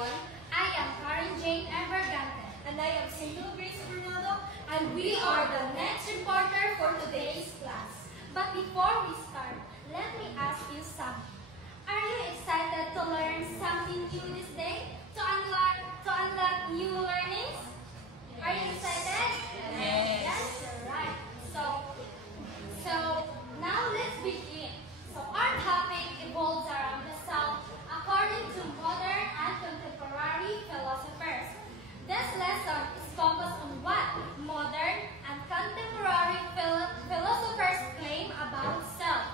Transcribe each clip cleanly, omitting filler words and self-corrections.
everyone. I am Karen Jane Evergante. And I am Sinu Grace Bernardo. And we are the next reporter for today's class. But before we start, let me ask you something. Are you excited to learn something new this day? To unlock new learnings? Are you excited? Yes, you're right. So now let's begin. So our topic evolves around the South according to modern and contemporary philosophers. This lesson is focused on what modern and contemporary philosophers claim about self.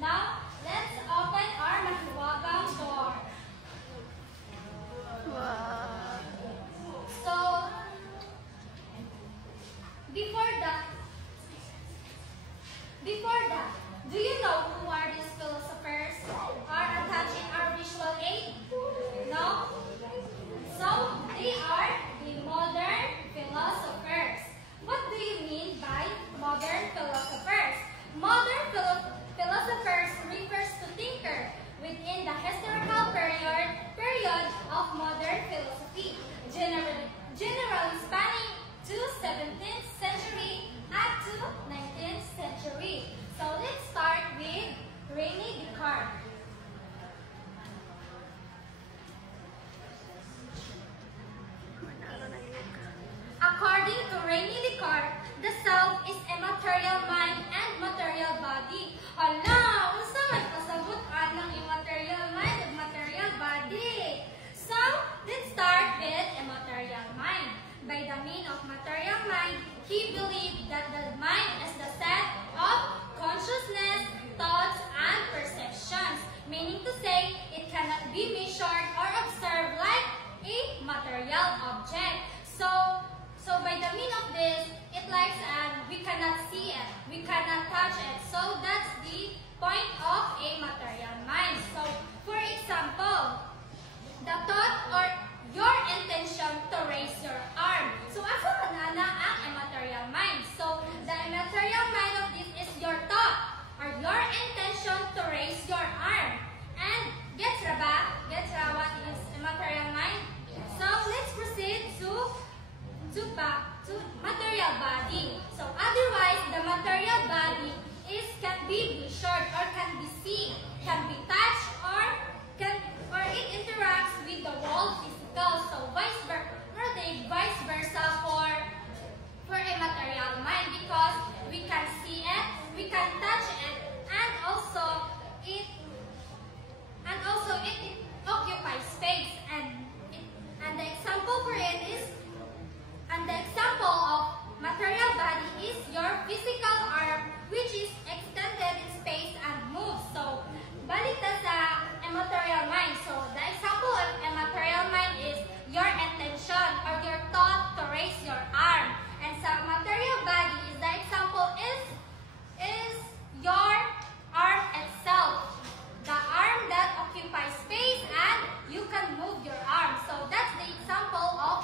Now, let's open our mahiwagang door. So, before that, do you know who are these philosophers? Are attached in our visual aid? No? So, they are the modern philosophers. What do you mean by modern philosophers? Modern philosophers refers to thinker within the historical period of modern philosophy, generally spanning to 17th century up to 19th century. So let's start with René Descartes. According to René Descartes, the self is a material mind and material body. Hala, unsa may kasabutan ng immaterial mind ug material body? So, let's start with a material mind. By the meaning of material mind, he believed that the mind is the set of consciousness, thoughts, and perceptions, meaning to say it cannot be measured or observed like a material object. So by the meaning of this, it likes and we cannot see it, we cannot touch it. So that's the point of a material mind. So for example, the thought or your intention to raise your arm. So asa man ana ang immaterial mind? So the immaterial mind of this is your thought or your intention to raise your arm. And gets ra what is immaterial mind? So let's proceed to material body. So otherwise, the material body can be measured or can be seen, can be touched, or it interacts with the world physical. So vice versa for a material mind, because we can see it, we can touch it, and also it occupies space, and the example for it is. And the example of material body is your physical arm, which is extended in space and moves. So, balik ta sa immaterial mind. So, the example of immaterial mind is your intention or your thought to raise your arm. And sa material body is the example is your arm itself. The arm that occupies space and you can move your arm. So, that's the example of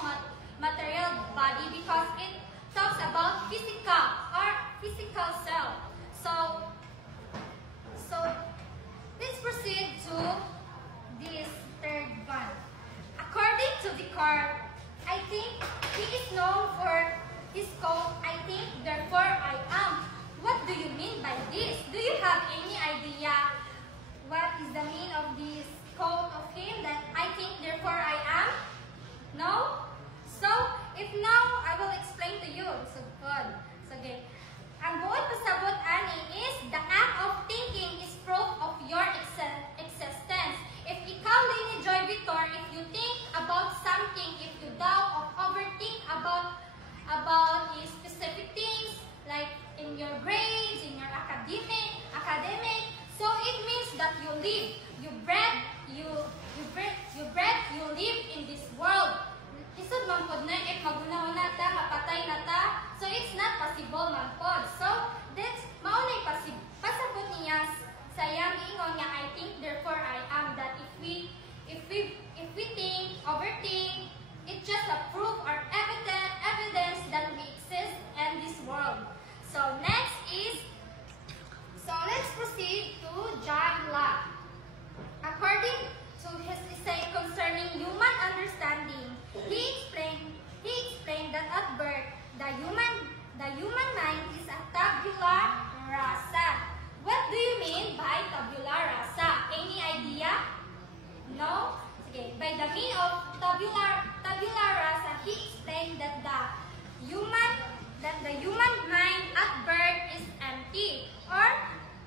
material body, because it talks about physical self. So let's proceed to this third one. According to Descartes, I think he is known for his quote, "I think, therefore I am." What do you mean by this? Do you have any idea what is the meaning of this quote of him, that I think, therefore I am? No? So, if now, I will explain to you. So, good. So, okay. Ang buod pasabot ani is, the act of thinking is proof of your existence. If ikaw, Lini Joy Victor, if you think about something, if you doubt or overthink about specific things, like in your grades, in your academic, so it means that you live, you breathe, you live in this world. Isod man pod na magunaw na ta, mapatay na ta. So it's not possible man pod. So that's maunay pasabot niya sa yang ingon nga, I think, therefore I am, that if we think, overthink, it's just a proof or evidence that we exist in this world. So let's proceed to John Locke. According to his essay concerning human understanding human mind is a tabula rasa. What do you mean by tabula rasa? Any idea? No? Okay. By the meaning of tabula rasa, he explained that the human mind at birth is empty or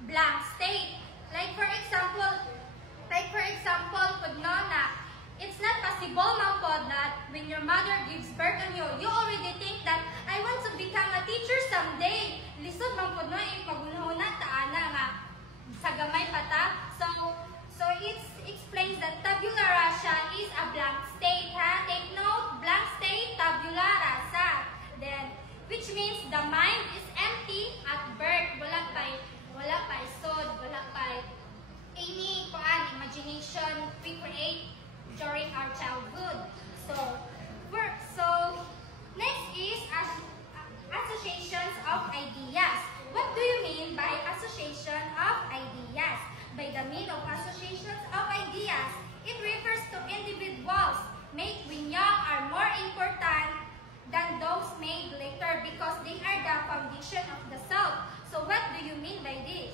blank state. Like for example, Pudnona, it's not possible, Mapod, that when your mother gives birth on you, you already think that I want to become a teacher someday. Lisod, Mapod, no, magunahuna taana nga sa gamay pata. So it explains that tabula rasa is a blank state, ha? Take note, blank state, tabula rasa. Then, which means the mind is empty at birth. Wala pa isod, wala pa any imagination we create during our childhood. So next is associations of ideas. What do you mean by association of ideas? By the meaning of associations of ideas, it refers to individuals made when young are more important than those made later because they are the foundation of the self. So what do you mean by this?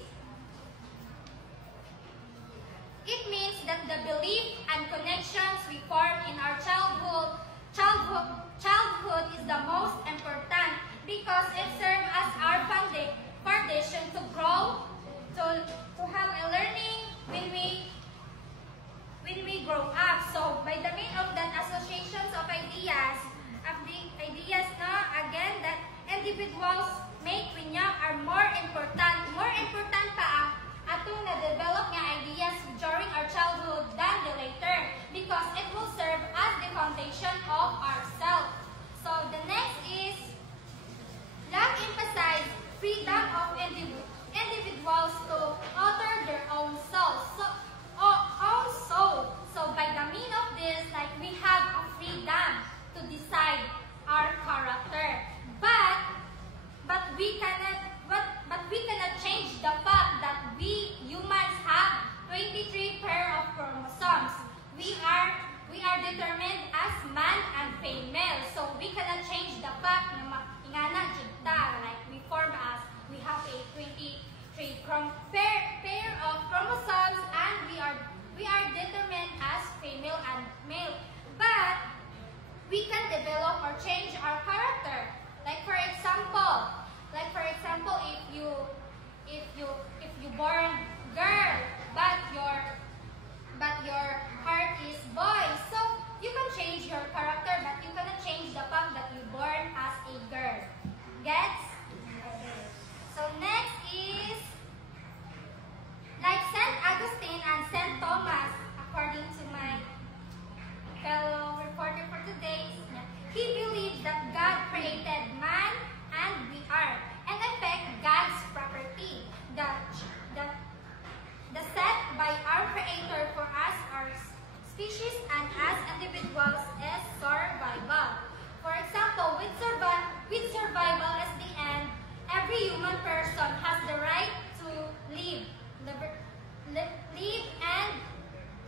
It means that the belief and connections we form in our childhood is the most important because it serves as our foundation to grow, to have a learning when we grow up. So by the meaning of that associations of ideas, again, that individuals make when young are more important pa atong na-develop nga ideas during our childhood than the later because it will serve as the foundation of ourselves. So the next is Locke emphasized freedom of individuals to alter their own souls. So by the meaning of this, like we have a freedom to decide our character, but we cannot change the fact that we humans have 23 pair of chromosomes. We are determined as man and female, so we cannot change the fact na ingana jigta, like we have a 23 pair of chromosomes and we are determined as female and male. But we can develop or change our character. Like for example, if you born girl, but your heart is boy, so you can change your character, but you cannot change the fact that you born as a girl. Gets? So next is like Saint Augustine and Saint Thomas, according to my fellow reporter for today. He believed that God created man and we are, in effect, God's property. The set by our Creator for us, our species, and as individuals is survival. For example, with survival as the end, every human person has the right to live and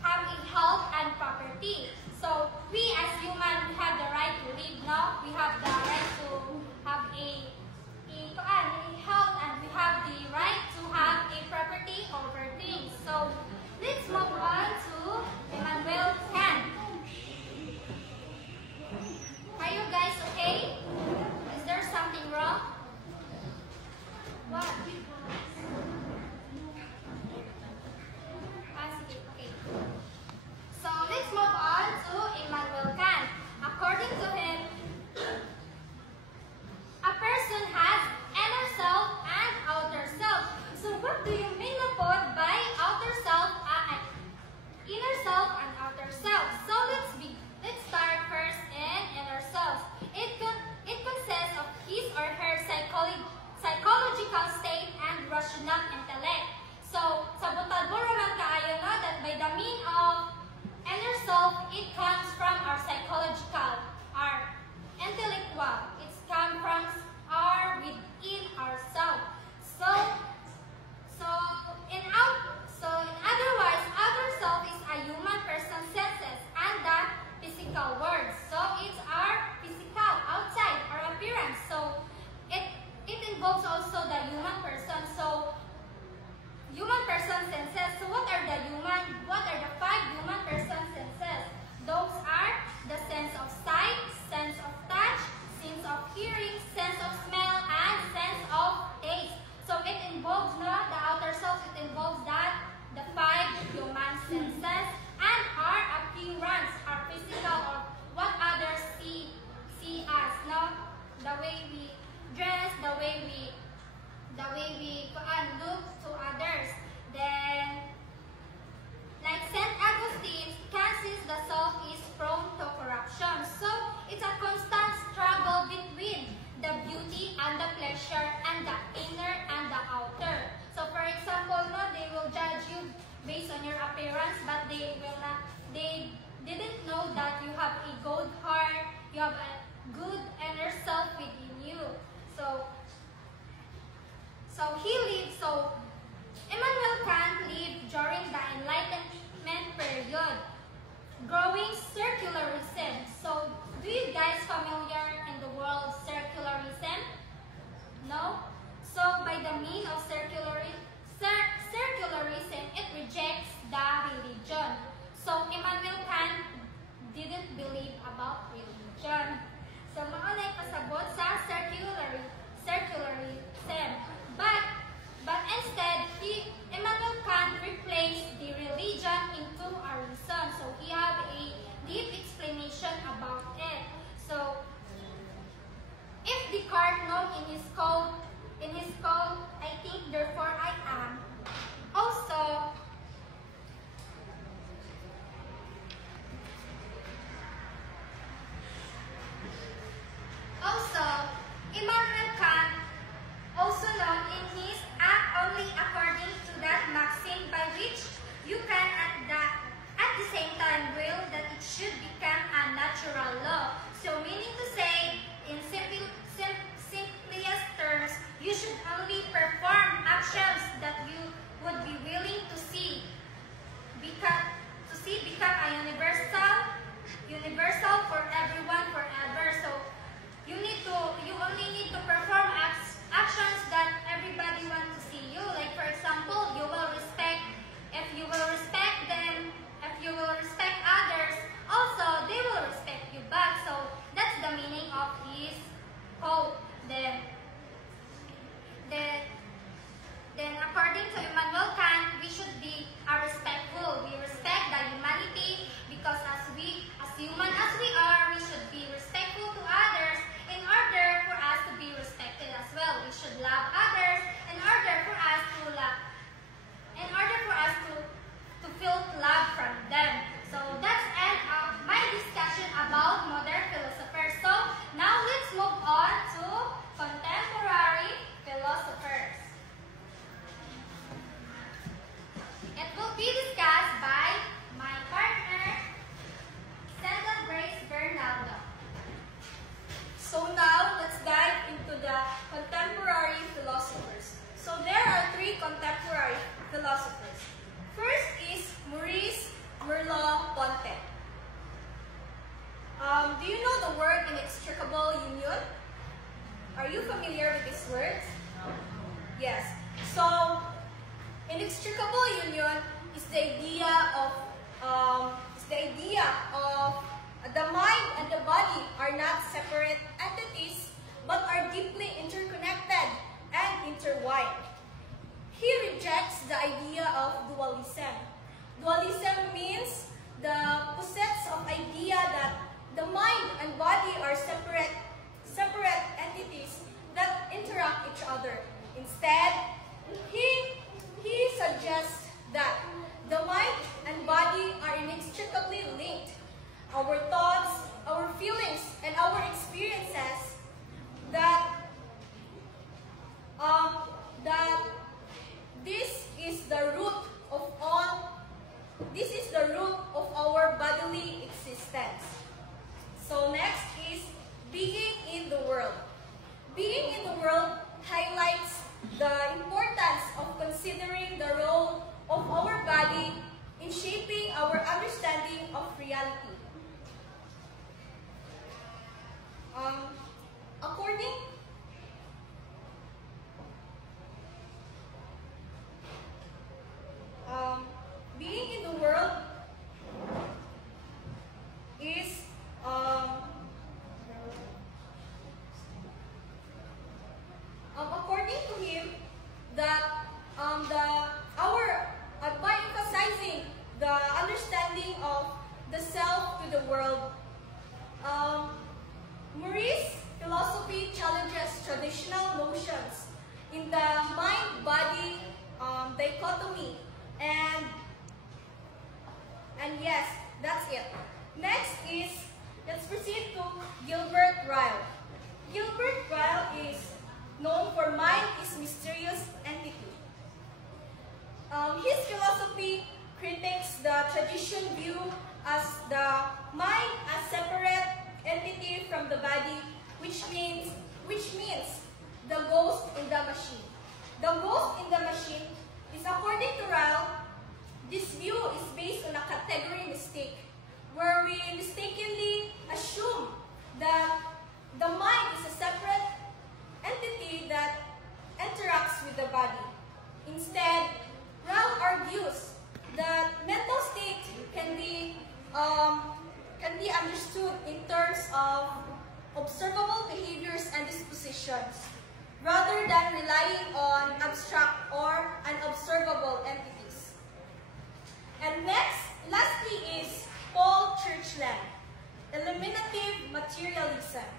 have a health and property. So we as humans, we have the right to live, no? We have the right to have a health and we have the right to have a property over things. So let's move on to Emmanuel 10. Are you guys okay? Is there something wrong? What? appearance, but they will not. They didn't know that you have a good heart, you have a good inner self within you. So Immanuel Kant lived during the Enlightenment period, growing circularism. So do you guys familiar in the world circularism? No? So by the mean of circularism, it rejects the religion. So Immanuel Kant didn't believe about religion. So maunay pasabot sa circularism. But instead, Immanuel Kant replaced the religion into a reason. So he have a deep explanation about it. So if Descartes known in his code, I think, therefore I am. Also, Immanuel Kant, also known in his act only according to that maxim by which you can at the same time will that it should become a natural law. So meaning to say, in simplest terms, you should only perform actions that you would be willing to see become a universal for everyone forever. So you only need to perform actions that everybody wants to see you. Like for example, you will respect, if you will respect them, if you will respect others, also they will respect you back. So that's the meaning of his quote. Then according to Immanuel Kant, we should be respectful. We respect the humanity because as human as we are, we should be respectful to others in order for us to be respected as well. We should love others in order for us to feel love from them. So that's end of my discussion about modern philosophers. So now let's move on to contemporary philosophers. It will be discussed by my partner, Sandra Grace Bernaldo. So now, let's dive into the contemporary philosophers. So there are three contemporary philosophers. First is Maurice Merleau-Ponty. Do you know the word inextricable union? Are you familiar with this word? Yes. So, inextricable union is the idea of the mind and the body are not separate entities but are deeply interconnected and intertwined. He rejects the idea of dualism. Dualism means the possess of idea that the mind and body are separate entities that interact each other. Instead, he suggests that the mind and body are inextricably linked. Our thoughts, our feelings, and our experiences that this is the root of our bodily existence. So next is being in the world. Being in the world highlights the importance of considering the role of our body in shaping our understanding of reality. Being in the world is according to him that by emphasizing the understanding of the self to the world, Maurice's philosophy challenges traditional notions in the mind-body dichotomy, and yes, that's it. Next is, let's proceed to Gilbert Ryle. Gilbert Ryle is known for mind is mysterious entity. His philosophy critiques as the mind as separate entity from the body, which means the ghost in the machine. The ghost in the machine is, according to Ryle, this view is based on a category mistake, where we mistakenly assume that the mind is a separate entity that interacts with the body. Instead, Ryle argues that mental state can be understood in terms of observable behaviors and dispositions, rather than relying on abstract or unobservable entities. And lastly is Paul Churchland, eliminative materialism.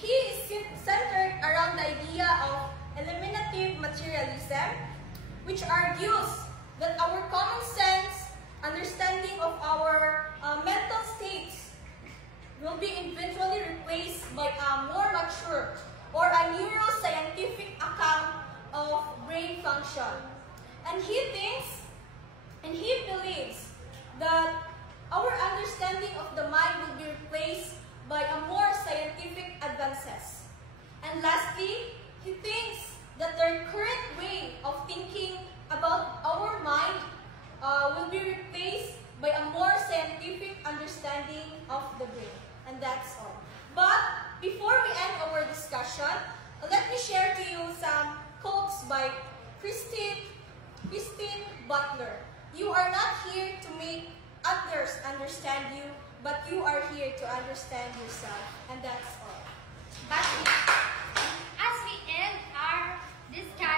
He is centered around the idea of eliminative materialism, which argues that our common sense understanding of our mental states will be eventually replaced by a more mature or a neuroscientific account of brain function. And he believes that our understanding of the mind will be replaced by a more scientific advances. And lastly, he thinks that the current way of thinking about our mind will be replaced by a more scientific understanding of the brain. And that's all. But before we end our discussion, let me share to you some quotes by Christine Butler. You are not here to make others understand you, but you are here to understand yourself. And that's all. But as we end our discussion,